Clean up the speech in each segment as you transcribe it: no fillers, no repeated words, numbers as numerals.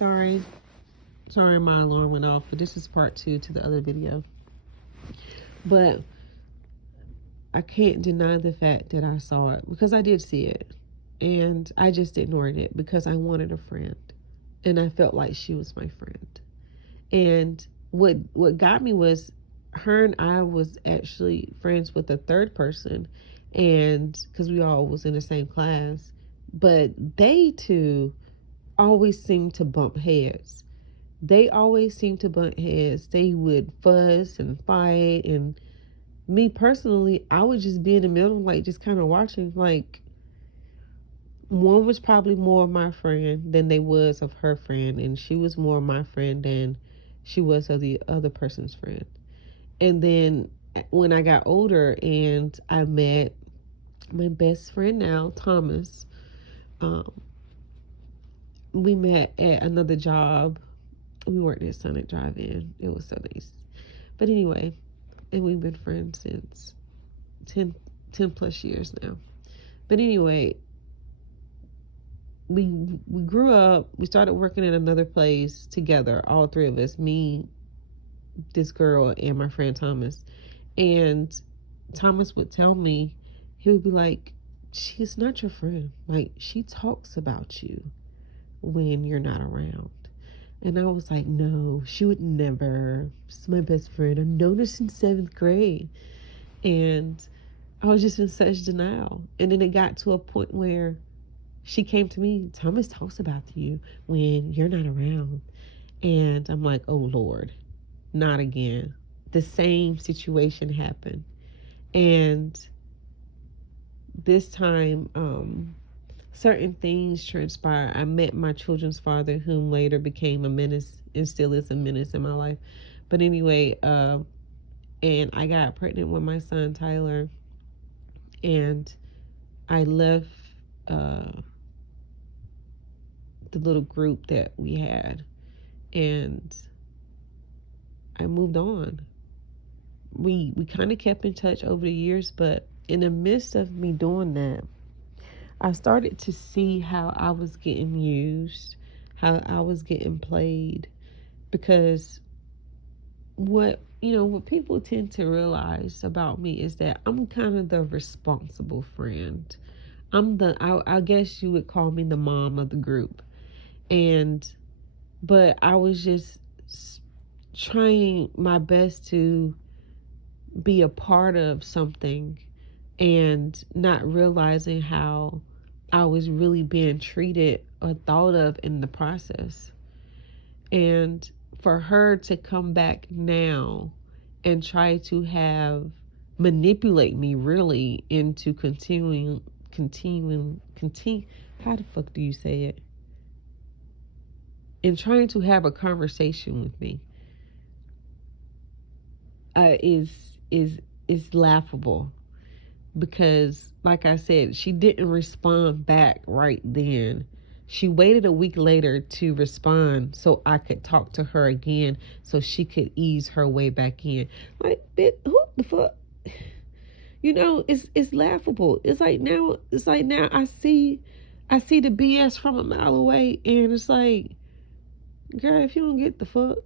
Sorry. Sorry my alarm went off, but this is part 2 to the other video. But I can't deny the fact that I saw it, because I did see it. And I just ignored it because I wanted a friend. And I felt like she was my friend. And what got me was her and I was actually friends with a third person, and because we all was in the same class, but they two always seemed to bump heads. They always seemed to bump heads. They would fuss and fight, and me personally, I would just be in the middle, like just kind of watching. Like, one was probably more of my friend than they was of her friend, and she was more of my friend than she was of the other person's friend. And then when I got older and I met my best friend now, Thomas, um, we met at another job. We worked at Sonic Drive-In. It was so nice. But anyway, and we've been friends since 10 plus years now. But anyway, we grew up. We started working at another place together, all three of us, me, this girl, and my friend Thomas. And Thomas would tell me, he would be like, she's not your friend. Like, she talks about you when you're not around. And I was like, no, she would never. She's my best friend. I've known her since 7th grade. And I was just in such denial. And then it got to a point where she came to me, Thomas talks about you when you're not around. And I'm like, oh Lord, not again. The same situation happened. And this time, certain things transpired. I met my children's father, whom later became a menace and still is a menace in my life. But anyway, and I got pregnant with my son Tyler, and I left the little group that we had, and I moved on. We kind of kept in touch over the years, but in the midst of me doing that, I started to see how I was getting used, how I was getting played, because what people tend to realize about me is that I'm kind of the responsible friend. I guess you would call me the mom of the group. But I was just trying my best to be a part of something and not realizing how I was really being treated or thought of in the process. And for her to come back now and try to manipulate me really into continue, how the fuck do you say it? And trying to have a conversation with me is laughable, because like I said, she didn't respond back right then. She waited a week later to respond so I could talk to her again, so she could ease her way back in. Like, bitch, who the fuck? It's laughable. It's like now I see the BS from a mile away, and it's like, girl, if you don't get the fuck,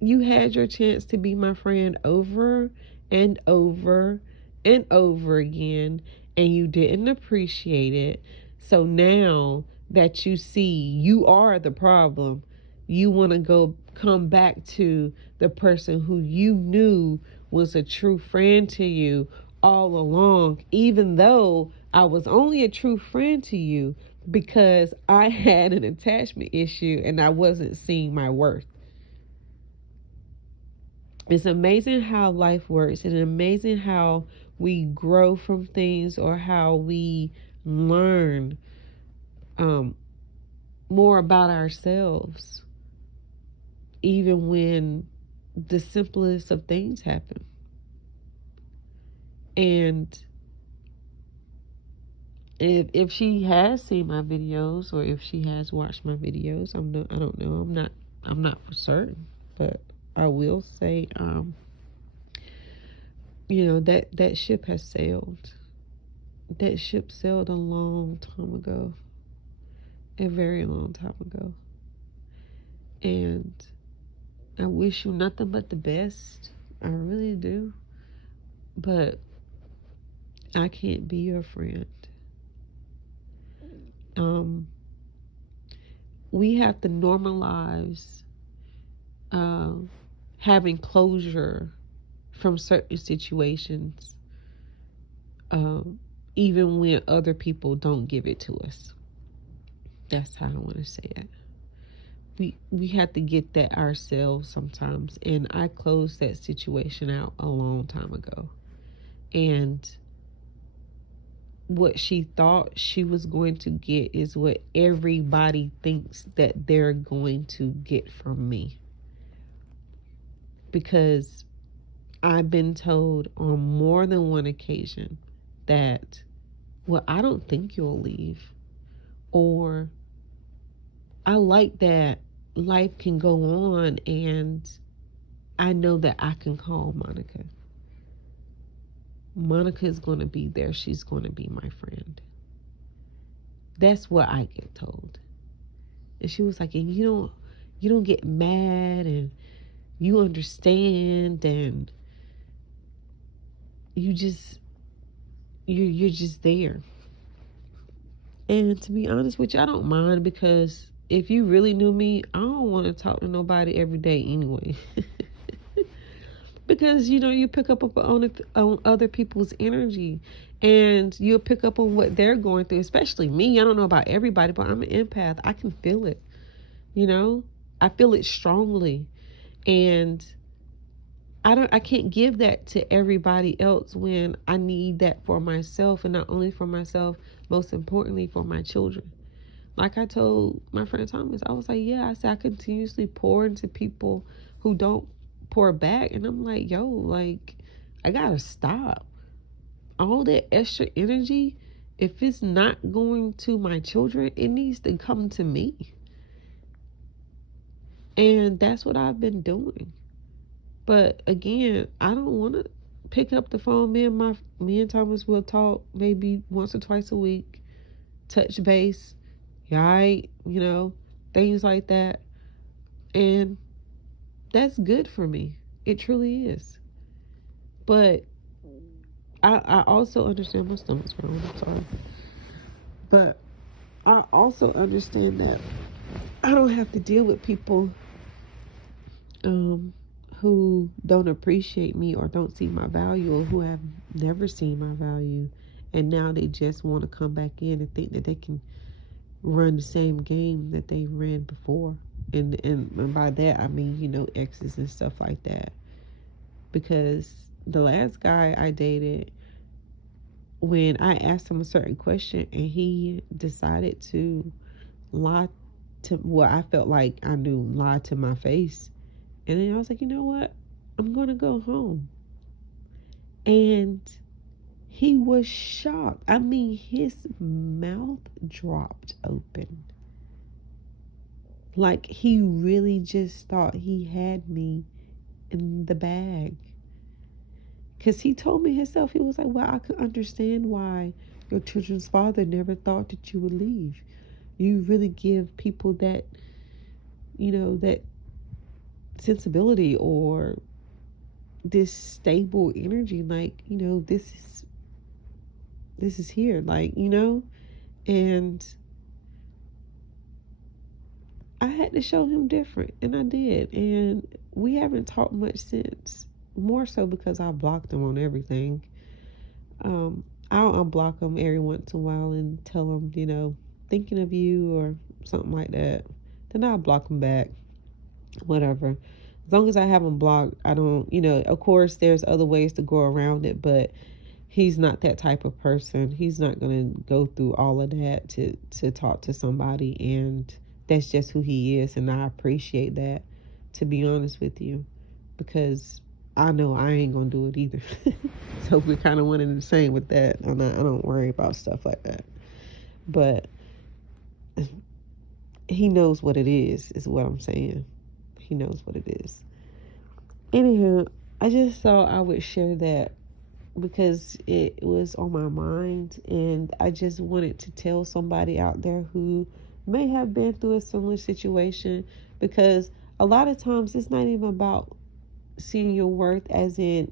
you had your chance to be my friend over and over and over again, and you didn't appreciate it. So now that you see you are the problem, you want to come back to the person who you knew was a true friend to you all along, even though I was only a true friend to you because I had an attachment issue and I wasn't seeing my worth. It's amazing how life works, and amazing how we grow from things, or how we learn more about ourselves, even when the simplest of things happen. And if she has seen my videos, or if she has watched my videos, I don't know. I'm not for certain, but I will say, that ship has sailed. That ship sailed a long time ago. A very long time ago. And I wish you nothing but the best. I really do. But I can't be your friend. We have to normalize uh, having closure from certain situations, um, even when other people don't give it to us. That's how I want to say it. We have to get that ourselves sometimes, and I closed that situation out a long time ago. And what she thought she was going to get is what everybody thinks that they're going to get from me. Because I've been told on more than one occasion that, well, I don't think you'll leave. Or I like that life can go on and I know that I can call Monica. Monica is going to be there. She's going to be my friend. That's what I get told. And she was like, and you don't get mad, and you understand, and you're just there. And to be honest with you, I don't mind, because if you really knew me, I don't want to talk to nobody every day anyway. Because you pick up on other people's energy, and you'll pick up on what they're going through, especially me. I don't know about everybody, but I'm an empath. I can feel it. I feel it strongly, and I can't give that to everybody else when I need that for myself, and not only for myself, most importantly for my children. Like I told my friend Thomas, I was like, yeah, I said I continuously pour into people who don't pour back, and I'm like, yo, like, I gotta stop. All that extra energy, if it's not going to my children, it needs to come to me. And that's what I've been doing. But again, I don't want to pick up the phone. Me and Thomas will talk maybe once or twice a week, touch base, right? Things like that. And that's good for me. It truly is. But I also understand, my stomach's growing, I'm sorry. But I also understand that I don't have to deal with people who don't appreciate me, or don't see my value, or who have never seen my value, and now they just want to come back in and think that they can run the same game that they ran before. And by that I mean, exes and stuff like that. Because the last guy I dated, when I asked him a certain question and he decided to lie to, well, I felt like I knew, lie to my face. And then I was like, you know what? I'm going to go home. And he was shocked. I mean, his mouth dropped open. Like he really just thought he had me in the bag. Because he told me himself, he was like, well, I could understand why your children's father never thought that you would leave. You really give people that, that sensibility, or this stable energy, like, this is here, like, and I had to show him different, and I did. And we haven't talked much since, more so because I blocked him on everything. I'll unblock him every once in a while and tell him, thinking of you, or something like that. Then I'll block him back, whatever. As long as I have him blocked, I don't, of course there's other ways to go around it, but he's not that type of person. He's not going to go through all of that to talk to somebody, and that's just who he is, and I appreciate that, to be honest with you, because I know I ain't going to do it either. So we're kind of one and the same with that. I don't worry about stuff like that. But he knows what it is what I'm saying. He knows what it is. Anywho, I just thought I would share that because it was on my mind, and I just wanted to tell somebody out there who may have been through a similar situation, because a lot of times it's not even about seeing your worth as in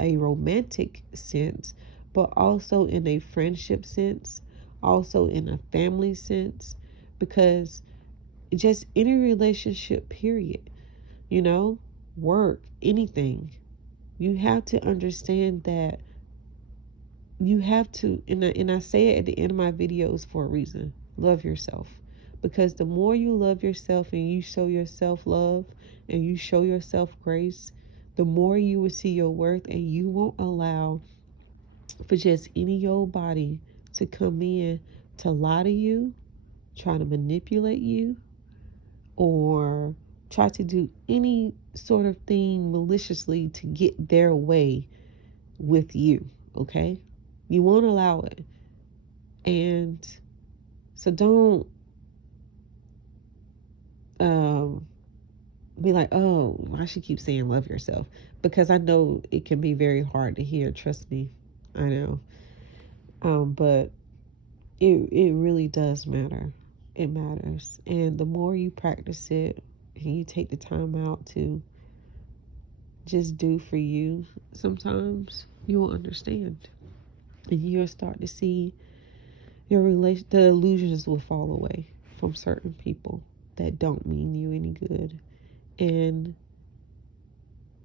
a romantic sense, but also in a friendship sense, also in a family sense, because just any relationship, period, work, anything, you have to understand that you have to, and I say it at the end of my videos for a reason: love yourself. Because the more you love yourself and you show yourself love and you show yourself grace, the more you will see your worth, and you won't allow for just any old body to come in to lie to you, try to manipulate you, or try to do any sort of thing maliciously to get their way with you, okay? You won't allow it. And so don't be like, oh, why she keep saying love yourself? Because I know it can be very hard to hear. Trust me, I know. But it really does matter. It matters. And the more you practice it and you take the time out to just do for you, sometimes you will understand. And you'll start to see the illusions will fall away from certain people that don't mean you any good. And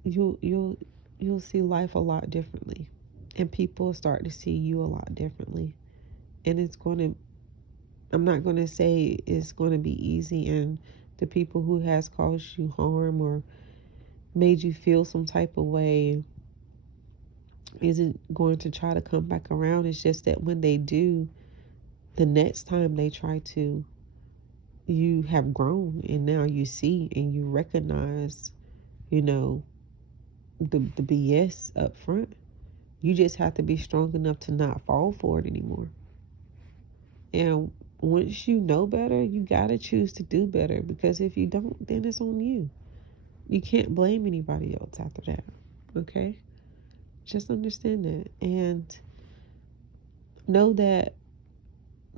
you'll see life a lot differently, and people start to see you a lot differently. And I'm not going to say it's going to be easy, and the people who has caused you harm or made you feel some type of way isn't going to try to come back around. It's just that when they do, the next time they try to, you have grown, and now you see and you recognize, the BS up front. You just have to be strong enough to not fall for it anymore. And once you know better, you got to choose to do better, because if you don't, then it's on you. You can't blame anybody else after that, okay? Just understand that, and know that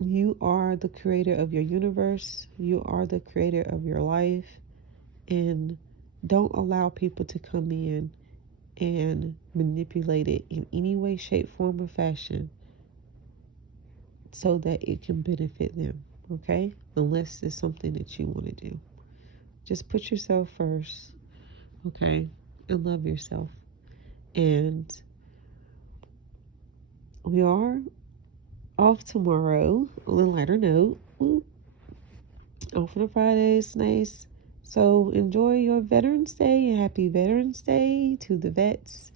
you are the creator of your universe. You are the creator of your life, and don't allow people to come in and manipulate it in any way, shape, form, or fashion so that it can benefit them, okay? Unless it's something that you want to do. Just put yourself first, okay? And love yourself. And we are off tomorrow on a lighter note. Woo. Off on a Friday, it's nice. So enjoy your Veterans Day, and happy Veterans Day to the vets.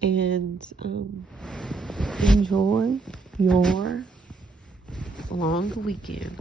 And enjoy your long weekend.